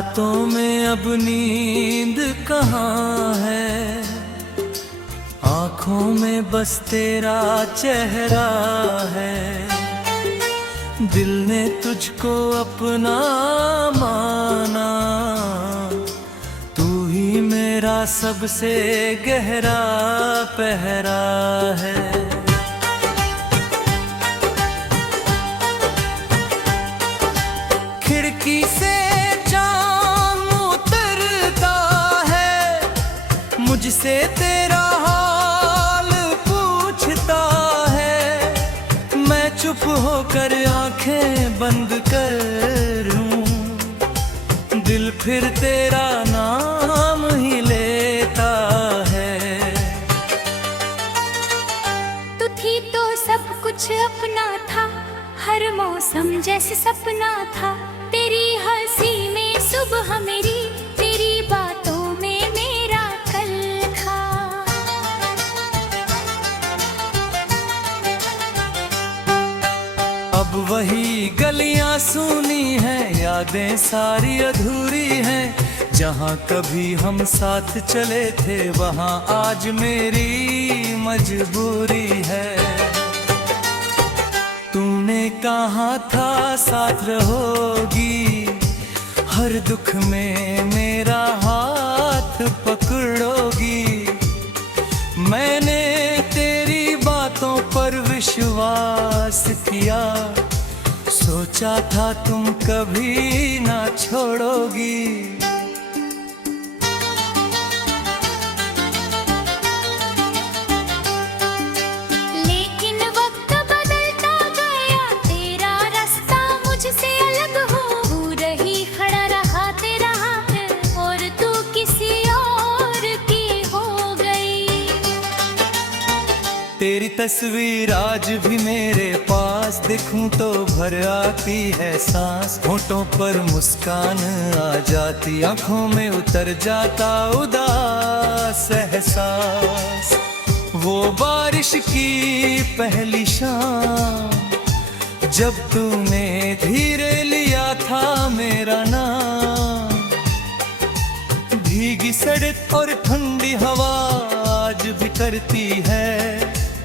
रातों में अब नींद कहाँ है, आँखों में बस तेरा चेहरा है। दिल ने तुझको अपना माना, तू ही मेरा सबसे गहरा पहरा है। खिड़की से चाँद उतरता है, मुझसे तेरा हाल पूछता है। मैं चुप होकर आंखें बंद करूं, दिल फिर तेरा नाम ही लेता है। तू थी तो सब कुछ अपना था, हर मौसम जैसे सपना था। तेरी हंसी में सुबह मेरी, तेरी बातों में मेरा कल था। अब वही गलियां सूनी हैं, यादें सारी अधूरी हैं। जहां कभी हम साथ चले थे, वहां आज मेरी मजबूरी है। तूने कहा था साथ रहोगी, हर दुख में मेरा हाथ पकड़ोगी। मैंने तेरी बातों पर विश्वास किया, सोचा था तुम कभी ना छोड़ोगी। तेरी तस्वीर आज भी मेरे पास, देखूं तो भर आती है सांस। होठों पर मुस्कान आ जाती, आंखों में उतर जाता उदास एहसास। वो बारिश की पहली शाम, जब तूने धीरे लिया था मेरा नाम। भीगी सड़क और ठंडी हवा आज भी करती है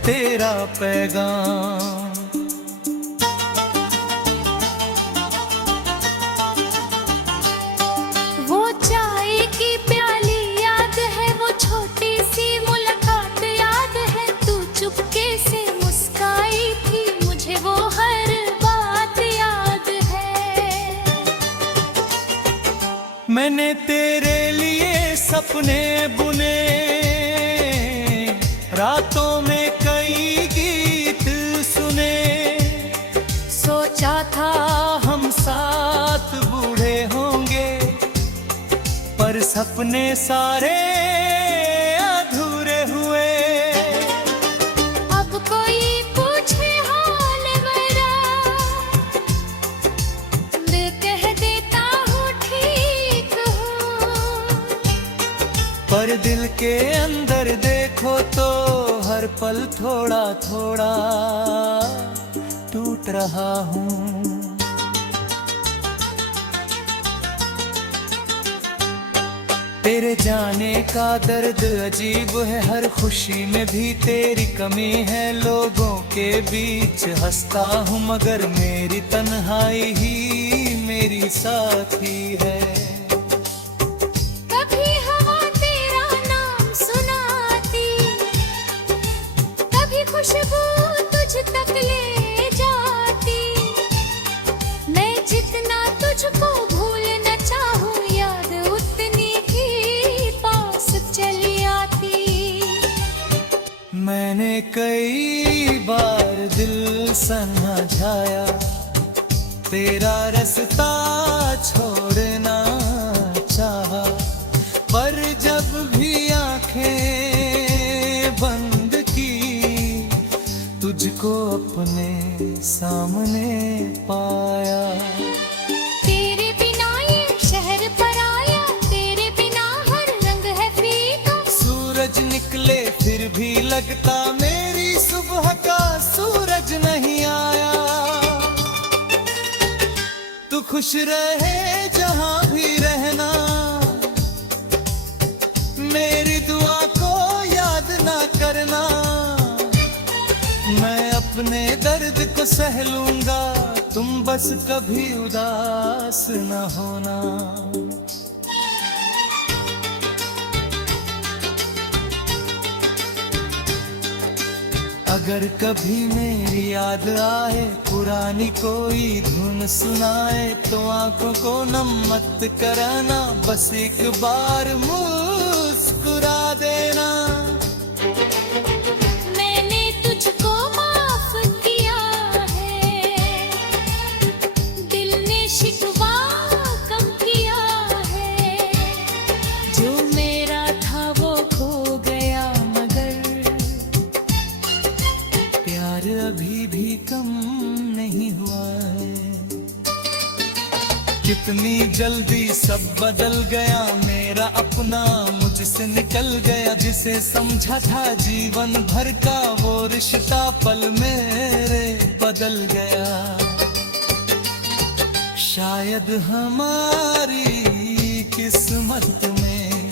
तेरा पैगाम। वो चाय की प्याली याद है, वो छोटी सी मुलाकात याद है। तू चुपके से मुस्काई थी, मुझे वो हर बात याद है। मैंने तेरे लिए सपने बुने, रातों में कई गीत सुने। सोचा था हम साथ बूढ़े होंगे, पर सपने सारे अधूरे हुए। अब कोई पूछे हाल मेरा, दिल कह देता हूँ ठीक हूँ। पर दिल के अंदर देखो तो हर पल थोड़ा थोड़ा टूट रहा हूँ। तेरे जाने का दर्द अजीब है, हर खुशी में भी तेरी कमी है। लोगों के बीच हंसता हूँ, मगर मेरी तन्हाई ही मेरी साथी है। खुशबू तुझ तक ले जाती, मैं जितना तुझको भूलना चाहूँ, याद उतनी ही पास चली आती। मैंने कई बार दिल समझाया, तेरा रास्ता छोड़ना चाहा। पर जब भी आंखें बंद तुझको अपने सामने पाया। तेरे बिना ये शहर पराया, तेरे बिना हर रंग है फीका। सूरज निकले फिर भी लगता मेरी सुबह का सूरज नहीं आया। तू खुश रहे जहां भी रहना। सह लूंगा, तुम बस कभी उदास न होना। अगर कभी मेरी याद आए, पुरानी कोई धुन सुनाए, तो आंखों को नम मत कराना, बस एक बार मुस्कुरा देना। मैंने तुझको माफ किया है, दिल ने शिकवा कम किया है, जो मेरा था वो खो गया, मगर प्यार अभी भी कम नहीं हुआ है। कितनी जल्दी सब बदल गया, मेरा अपना मुझसे निकल गया, जिसे समझा था जीवन भर का, वो रिश्ता पल मेरे बदल गया। शायद हमारी किस्मत में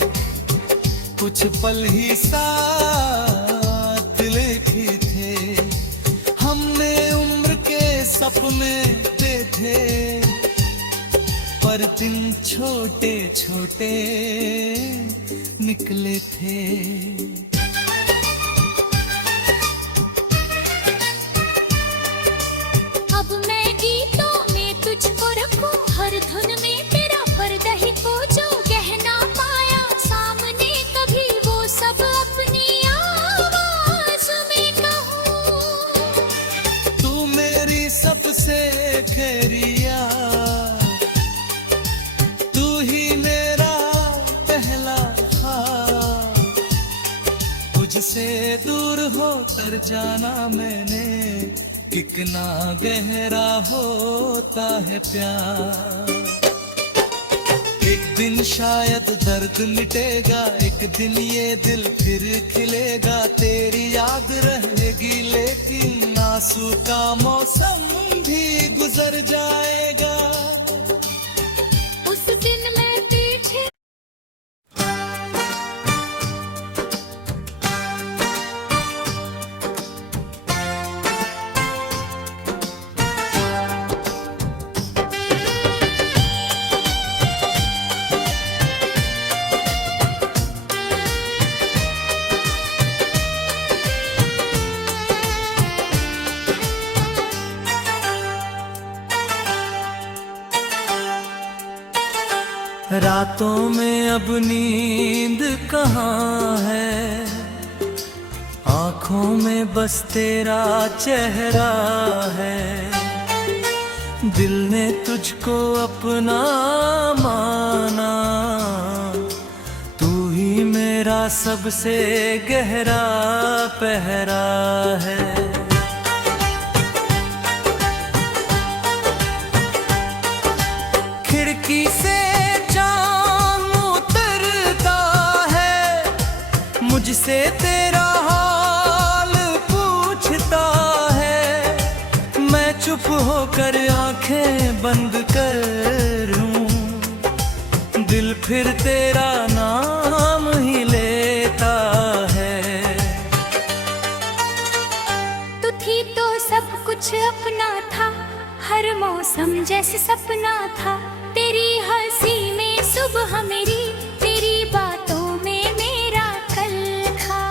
कुछ पल ही साथ लिखे थे, हमने उम्र के सपने देखे, पर दिन छोटे छोटे निकले थे। अब मैं गीतों में तुझको रखूं, हर धुन में तेरा पर्दा ही खोजूं, कह ना पाया सामने कभी वो सब अपनी आवाज में कहूं। तू मेरी सबसे खैरिया, तू ही मेरा पहला ख्वाब, तुझसे दूर हो तर जाना मैंने, कितना गहरा होता है प्यार। एक दिन शायद दर्द मिटेगा, एक दिन ये दिल फिर खिलेगा, तेरी याद रहेगी लेकिन आंसू का मौसम भी गुजर जाएगा। उस दिन मैं पीछे रातों में अब नींद कहाँ है, आँखों में बस तेरा चेहरा है, दिल ने तुझको अपना माना, तू ही मेरा सबसे गहरा पहरा है। खिड़की से मुझसे तेरा हाल पूछता है, मैं चुप होकर आंखें बंद करूं, दिल फिर तेरा नाम ही लेता है। तू थी तो सब कुछ अपना था, हर मौसम जैसे सपना था, तेरी हंसी में सुबह मेरी, तेरी बातों में मेरा कल था।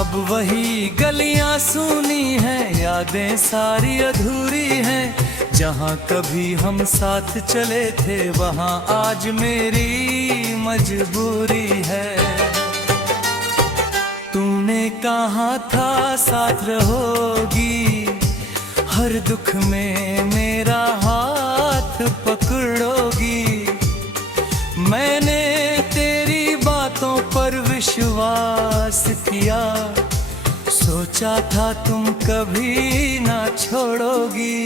अब वही गलियां सूनी हैं, यादें सारी अधूरी हैं, जहां कभी हम साथ चले थे, वहां आज मेरी मजबूरी है। तूने कहा था साथ रहोगी, हर दुख में मेरा हाथ पकड़ोगी, मैंने तेरी बातों पर विश्वास किया, सोचा था तुम कभी ना छोड़ोगी।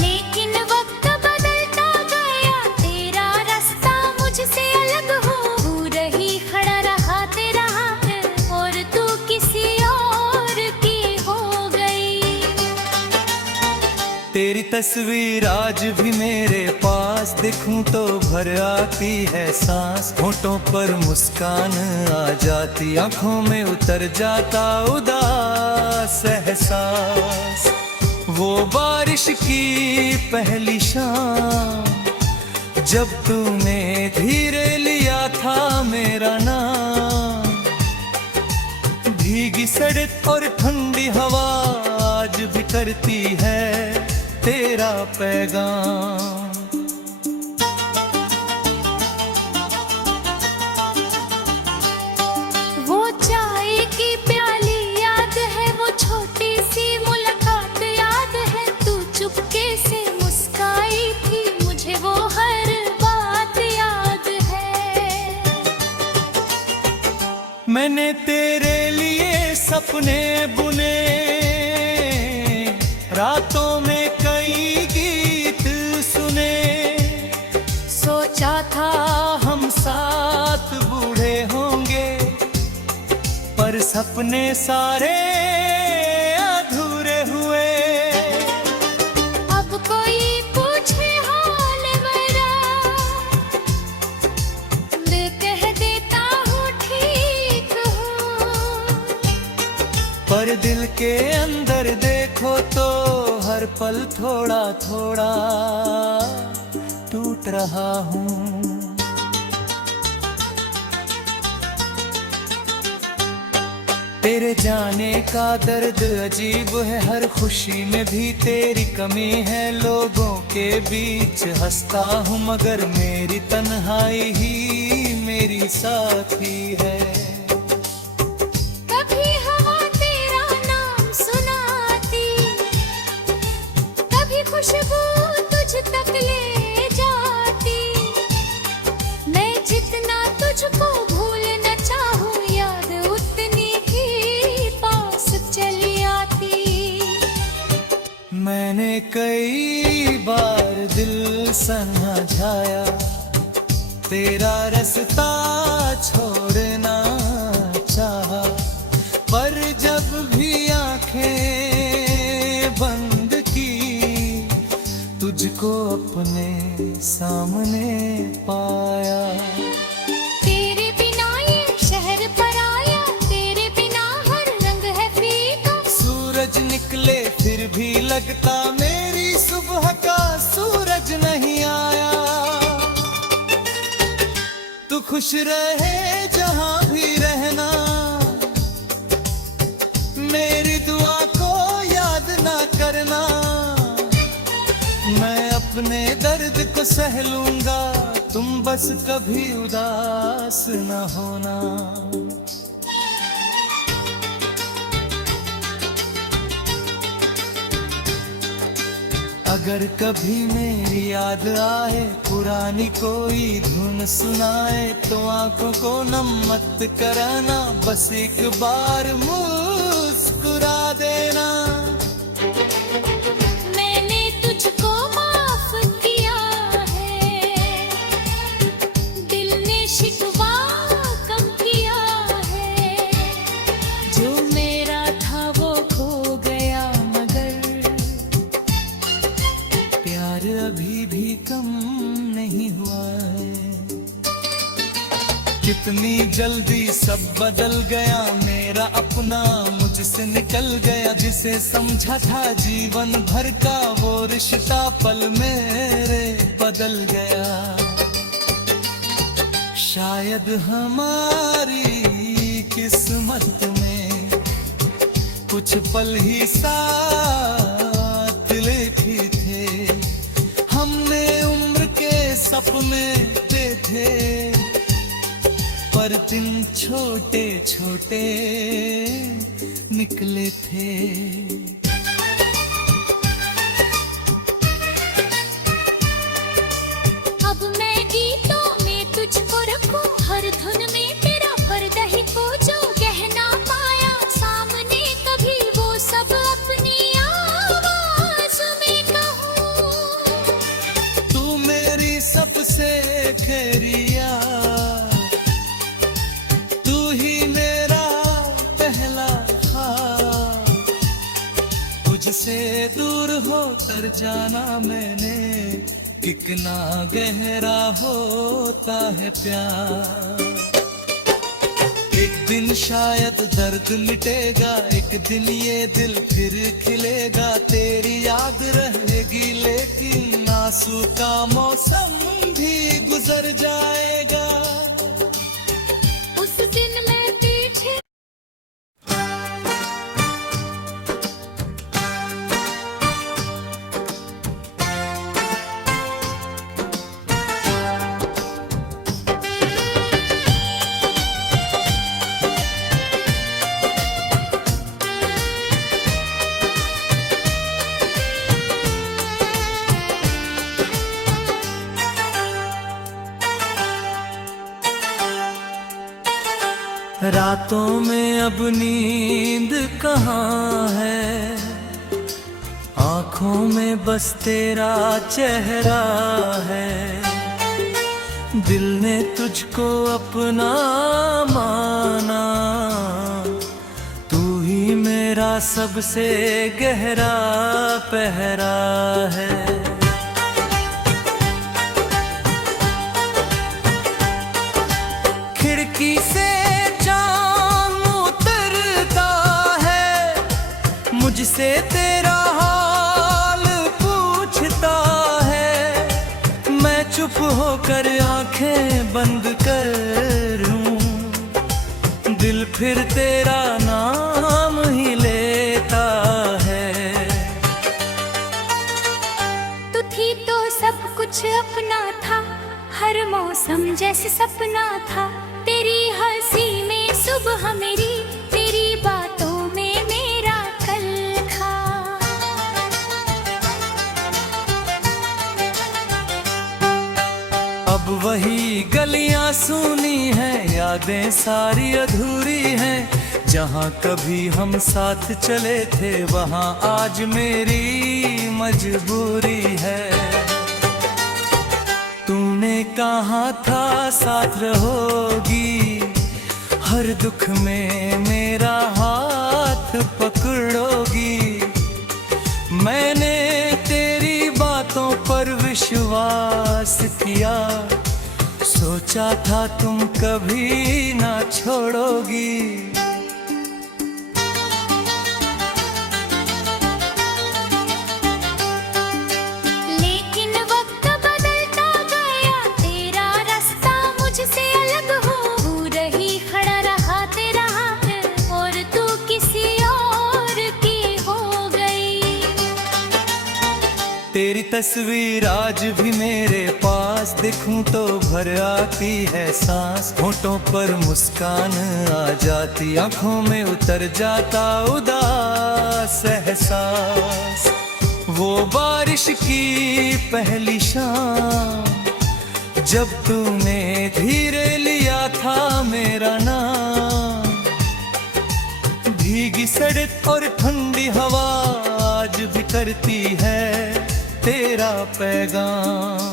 लेकिन वक्त बदलता गया, तेरा रास्ता मुझसे अलग हो रही, खड़ा रहा तेरा हाथ और तू किसी और की हो गई। तेरी तस्वीर आज भी मेरे पास, देखूं तो भर आती है सांस। होठों पर मुस्कान आ जाती, आंखों में उतर जाता उदास एहसास। वो बारिश की पहली शाम, जब तूने धीरे लिया था मेरा नाम। भीगी सड़क और ठंडी हवा आज भी करती है तेरा पैगाम। वो चाय की प्याली याद है, वो छोटी सी मुलाकात याद है। तू चुपके से मुस्काई थी, मुझे वो हर बात याद है। मैंने तेरे लिए सपने बुने, रातों में कई गीत सुने। सोचा था हम साथ बूढ़े होंगे, पर सपने सारे अधूरे हुए। अब कोई पूछे हाल मेरा, दिल कह देता हूँ ठीक हूँ। पर दिल के अंदर देखो तो हर पल थोड़ा थोड़ा टूट रहा हूँ। तेरे जाने का दर्द अजीब है, हर खुशी में भी तेरी कमी है। लोगों के बीच हंसता हूँ, मगर मेरी तन्हाई ही मेरी साथी है। कभी हवा तेरा नाम सुनाती, कभी खुशबू तुझ तक ले जाती। मैं जितना तुझको भूलना चाहूँ, याद उतनी ही पास चली आती। मैंने कई बार दिल समझाया, तेरा रास्ता छोड़ना चाहा। पर जब भी आंखें बंद की, तुझको अपने सामने पाया। तेरे बिना ये शहर पराया, तेरे बिना हर रंग है फीका। सूरज निकले फिर भी लगता मेरी सुबह का सूरज नहीं आया। तू खुश रहे जहां भी रहना, मेरी दुआ को याद ना करना। मैं अपने दर्द को सह लूंगा, तुम बस कभी उदास न होना। अगर कभी मेरी याद आए, पुरानी कोई धुन सुनाए, तो आंखों को नम मत कराना, बस एक बार मुस्कुरा देना। मैंने तुझको माफ किया है, दिल ने शिकवा कम किया है। जो मेरा था वो खो गया, मगर प्यार अभी भी कम नहीं हुआ है। कितनी जल्दी सब बदल गया, मेरा अपना मुझसे निकल गया। जिसे समझा था जीवन भर का, वो रिश्ता पल मेरे बदल गया। शायद हमारी किस्मत में कुछ पल ही साथ लिखे थे। हमने उम्र के सपने देखे, पर दिन छोटे छोटे निकले थे। अब मैं गीतों में तुझको रखूं, हर धुन में तेरा पर्दा ही खोजूं। कह ना पाया सामने कभी, वो सब अपनी आवाज में कहूं। तू मेरी सबसे खेरिया, तू ही मेरा पहला ख्वाब। तुझसे दूर हो तर जाना मैंने, कितना गहरा होता है प्यार। एक दिन शायद दर्द मिटेगा, एक दिन ये दिल फिर खिलेगा। तेरी याद रहेगी लेकिन आंसू का मौसम भी गुजर जाएगा। उस दिन मैं पीछे रातों में अब नींद कहाँ है, आँखों में बस तेरा चेहरा है। दिल ने तुझको अपना माना, तू ही मेरा सबसे गहरा पहरा है। खिड़की से मुझसे तेरा हाल पूछता है, मैं चुप होकर आंखें बंद करूं, दिल फिर तेरा नाम ही लेता है। तू थी तो सब कुछ अपना था, हर मौसम जैसे सपना था। तेरी हंसी में सुबह मेरी, तेरी बातों में मेरा कल था। अब वही गलियां सुनी हैं, यादें सारी अधूरी हैं। जहाँ कभी हम साथ चले थे, वहाँ आज मेरी मजबूरी है। तूने कहा था साथ रहोगी, हर दुख में मेरा हाथ पकड़ोगी। मैंने तेरी बातों पर विश्वास किया, सोचा था तुम कभी ना छोड़ोगी। तेरी तस्वीर आज भी मेरे पास, देखूं तो भर आती है सांस। होठों पर मुस्कान आ जाती, आंखों में उतर जाता उदास एहसास। वो बारिश की पहली शाम, जब तूने धीरे लिया था मेरा नाम। भीगी सड़क और ठंडी हवा आज भी करती है तेरा पैगाम।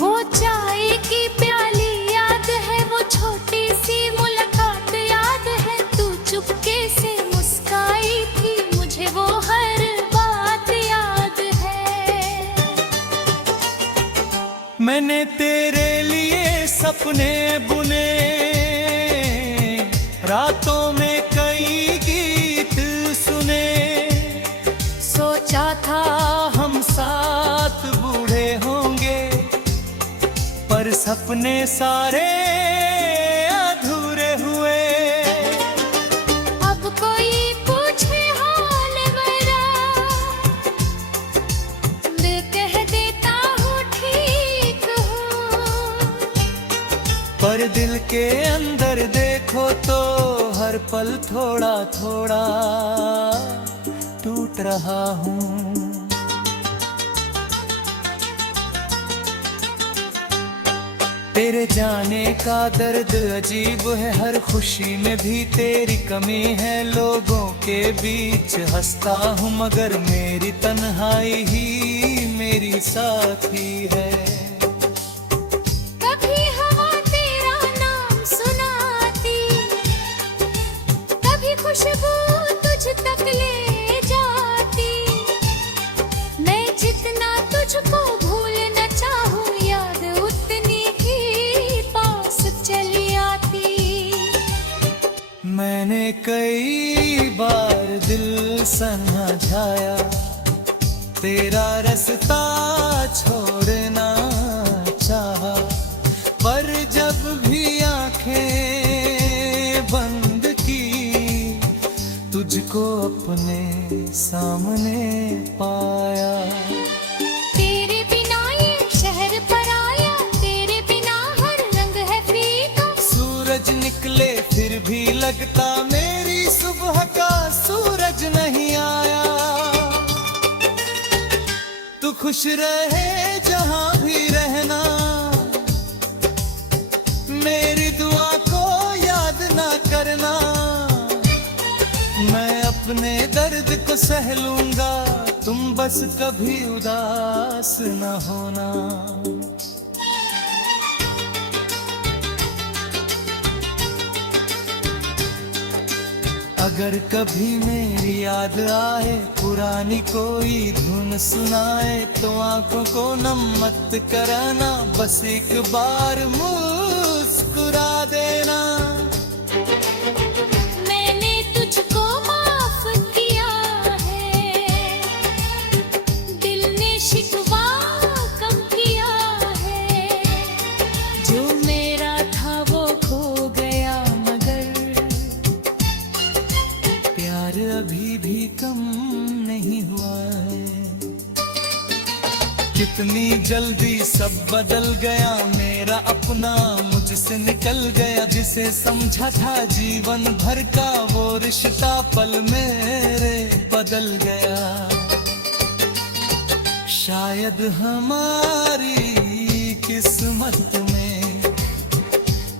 वो चाय की प्याली याद है, वो छोटी सी मुलाकात याद है। तू चुपके से मुस्काई थी, मुझे वो हर बात याद है। मैंने तेरे लिए सपने बुने, रातों में कई गीत सुने। सोचा था हम साथ बूढ़े होंगे, पर सपने सारे अधूरे हुए। अब कोई पूछे हाल मेरा, मैं कह देता हूँ ठीक हूँ। पर दिल के अंदर देखो तो हर पल थोड़ा थोड़ा टूट रहा हूँ। तेरे जाने का दर्द अजीब है, हर खुशी में भी तेरी कमी है। लोगों के बीच हंसता हूँ, मगर मेरी तन्हाई ही मेरी साथी है। कभी हवा तेरा नाम सुनाती, कई बार दिल समझाया, तेरा रास्ता छोड़ना चाहा, पर जब भी आंखें बंद की, तुझको अपने सामने पाया। तेरे बिना ये शहर पराया, तेरे बिना हर रंग है फीका। सूरज निकले फिर भी लगता मेरी सुबह का सूरज नहीं आया। तू खुश रहे जहां भी रहना, मेरी दुआ को याद ना करना। मैं अपने दर्द को सह लूंगा, तुम बस कभी उदास न होना। अगर कभी मेरी याद आए, पुरानी कोई धुन सुनाए, तो आंखों को नम मत कराना, बस एक बार मुस्कुरा देना। मैंने तुझको माफ किया है, दिल ने शिकवा कम किया है। जो मेरा था वो खो गया, मगर प्यार अभी भी कम नहीं हुआ है। कितनी जल्दी सब बदल गया, मेरा अपना मुझसे निकल गया। जिसे समझा था जीवन भर का, वो रिश्ता पल मेरे बदल गया। शायद हमारी किस्मत में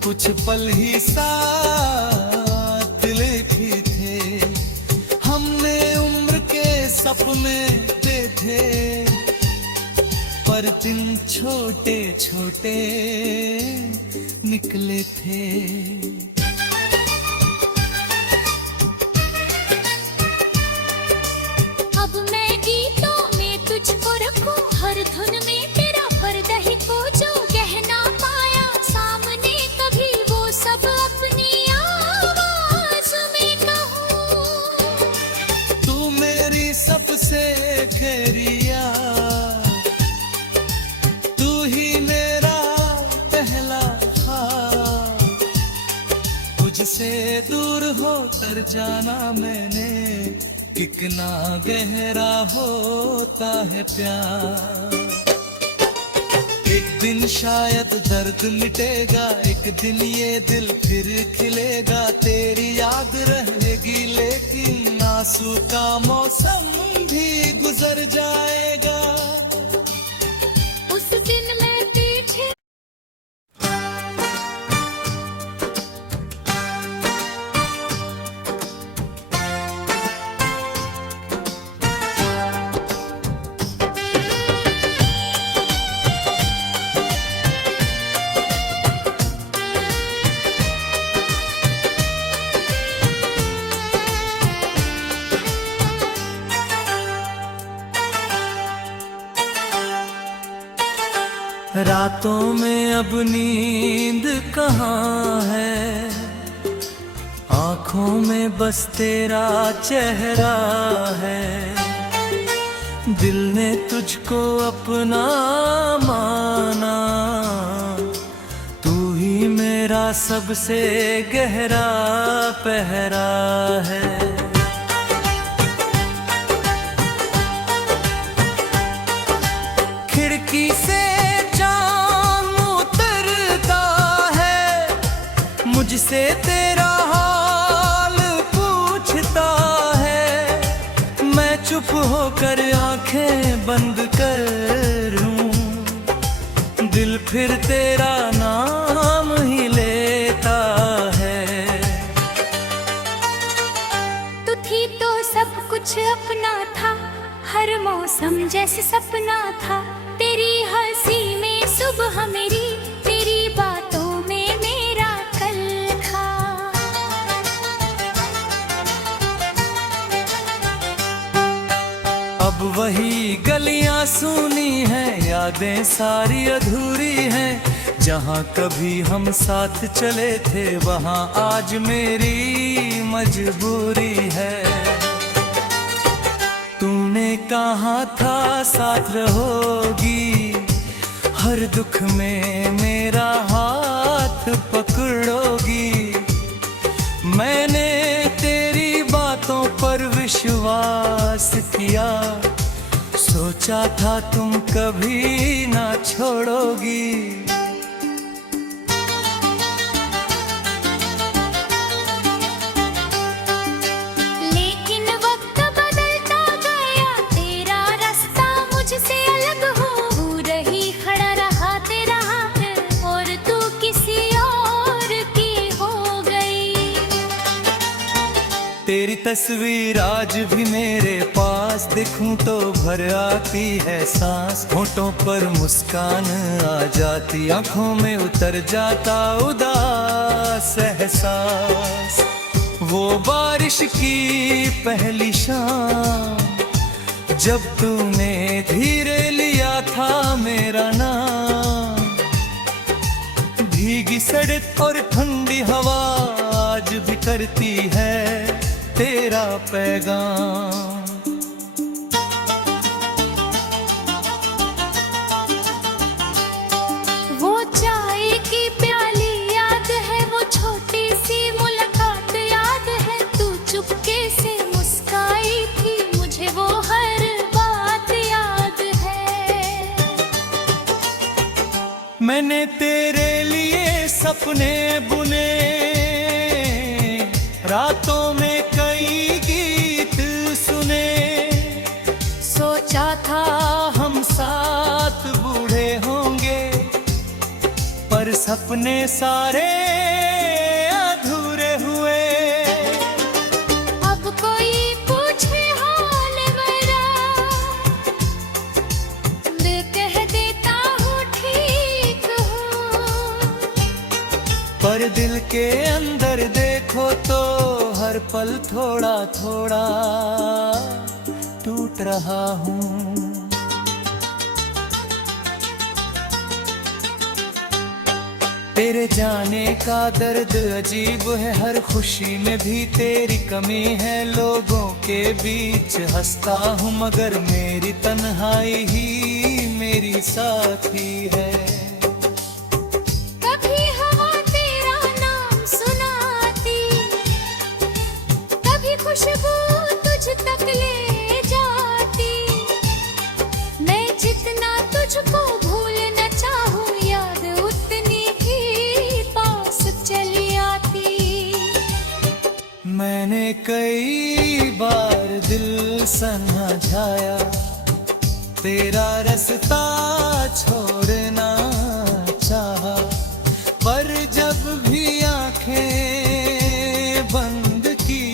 कुछ पल ही साथ लिखे थे, हमने उम्र के सपने देखे, पर दिन छोटे छोटे निकले थे। अब मैं गीतों में तुझको रखूं, हर धुन में तेरा पर्दा ही खोजूं। कह ना पाया सामने कभी, वो सब अपनी आवाज में कहूं। तू मेरी सबसे खेरिया, तू ही मेरा पहला ख्वाब। तुझसे दूर हो तर जाना मैंने, कितना गहरा होता है प्यार। एक दिन शायद दर्द मिटेगा, एक दिन ये दिल फिर खिलेगा। तेरी याद रहेगी लेकिन आंसू का मौसम भी गुजर जाएगा। उस दिन मैं पीछे रातों में अब नींद कहाँ है, आँखों में बस तेरा चेहरा है। दिल ने तुझको अपना माना, तू ही मेरा सबसे गहरा पहरा है। खिड़की से मुझसे तेरा हाल पूछता है, मैं चुप होकर आंखें बंद करूं, दिल फिर तेरा नाम ही लेता है। तू थी तो सब कुछ अपना था, हर मौसम जैसे सपना था। तेरी हंसी में सुबह मेरी, तेरी बातों में मेरा कल था। अब वही गलियां सुनी हैं, यादें सारी अधूरी हैं। जहाँ कभी हम साथ चले थे वहाँ आज मेरी मजबूरी है। तूने कहा था साथ रहोगी, हर दुख में मेरा हाथ पकड़ोगी। मैंने तेरी बातों पर विश्वास किया, सोचा था तुम कभी ना छोड़ोगी। लेकिन वक्त बदलता गया, तेरा रास्ता मुझसे अलग हो रही, खड़ा रहा तेरा हाथ और तू किसी और की हो गई। तेरी तस्वीर आज भी मेरे पास, देखूं तो भर आती है सांस। होठों पर मुस्कान आ जाती, आंखों में उतर जाता उदास एहसास। वो बारिश की पहली शाम, जब तूने धीरे लिया था मेरा नाम। भीगी सड़क और ठंडी हवा आज भी करती है तेरा पैगाम। वो चाय की प्याली याद है, वो छोटी सी मुलाकात याद है। तू चुपके से मुस्काई थी, मुझे वो हर बात याद है। मैंने तेरे लिए सपने बुने, रातों में कई गीत सुने। सोचा था हम साथ बूढ़े होंगे, पर सपने सारे अधूरे हुए। अब कोई पूछे हाल मेरा, दिल कह देता हूँ ठीक हूँ। पर दिल के अंदर देखो तो हर पल थोड़ा थोड़ा टूट रहा हूँ। तेरे जाने का दर्द अजीब है, हर खुशी में भी तेरी कमी है। लोगों के बीच हंसता हूँ मगर मेरी तन्हाई ही मेरी साथी है। कभी हवा तेरा नाम सुनाती, कभी खुशबू तुझ तक ले जाती। मैं जितना तुझको भूलना चाहूँ, याद उतनी ही पास चली आती। मैंने कई बार दिल समझाया, तेरा रास्ता छोड़ना चाहा। पर जब भी आंखें बंद की,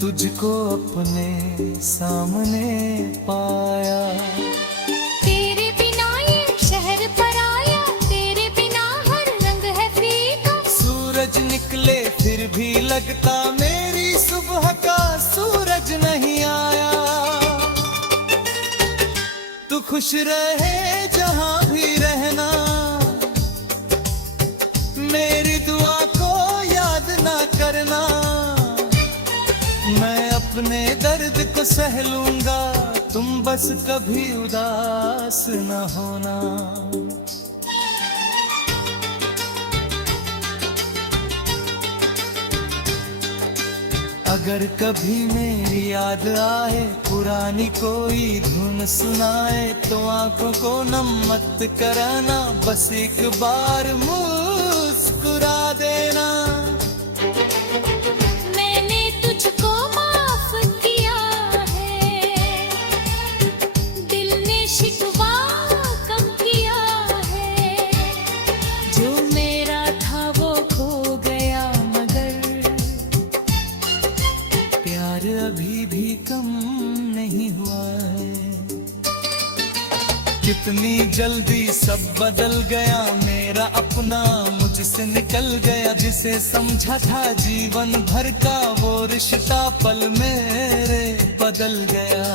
तुझको अपने सामने पाया। तेरे बिना ये शहर पराया, तेरे बिना हर रंग है फीका। सूरज निकले फिर भी लगता मेरी सुबह का सूरज नहीं आया। तू खुश रहे जहां भी रहना, मेरी दुआ को याद ना करना। मैं अपने दर्द को सह लूंगा, तुम बस कभी उदास न होना। अगर कभी मेरी याद आए, पुरानी कोई धुन सुनाए, तो आंखों को नम मत कराना, बस एक बार मुस्कुरा देना। मैंने तुझको माफ किया है, दिल ने शिकवा कम किया है। जो मेरा था वो खो गया, मगर प्यार अभी भी कम नहीं हुआ है। कितनी जल्दी सब बदल गया, मेरा अपना मुझसे निकल गया। जिसे समझा था जीवन भर का, वो रिश्ता पल मेरे बदल गया।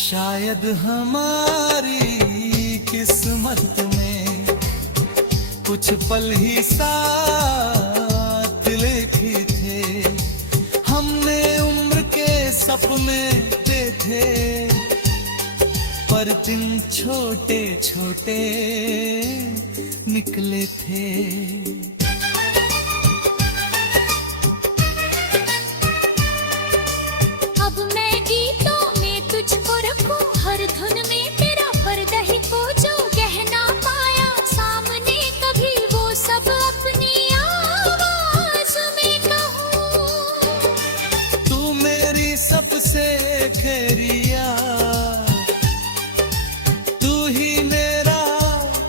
शायद हमारी किस्मत किस्मत में कुछ पल ही साथ लिखे थे, हमने उम्र के सपने देखे, पर दिन छोटे छोटे निकले थे। अब मैं गीतों में तुझको रखूं, हर धुन में तेरा पर्दा ही खोजूं, कह ना पाया सामने कभी वो सब अपनी आवाज में कहूं। तू मेरी सबसे खैरिया, तू ही मेरा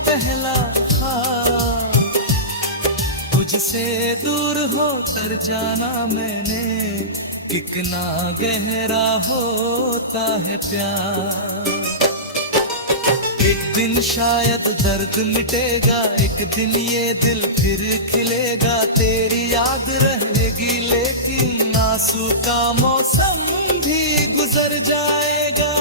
पहला ख्वाब, तुझसे दूर हो तर जाना मैंने, कितना गहरा होता है प्यार। एक दिन शायद दर्द मिटेगा, एक दिन ये दिल फिर खिलेगा, तेरी याद रहेगी लेकिन आंसू का मौसम भी गुजर जाएगा।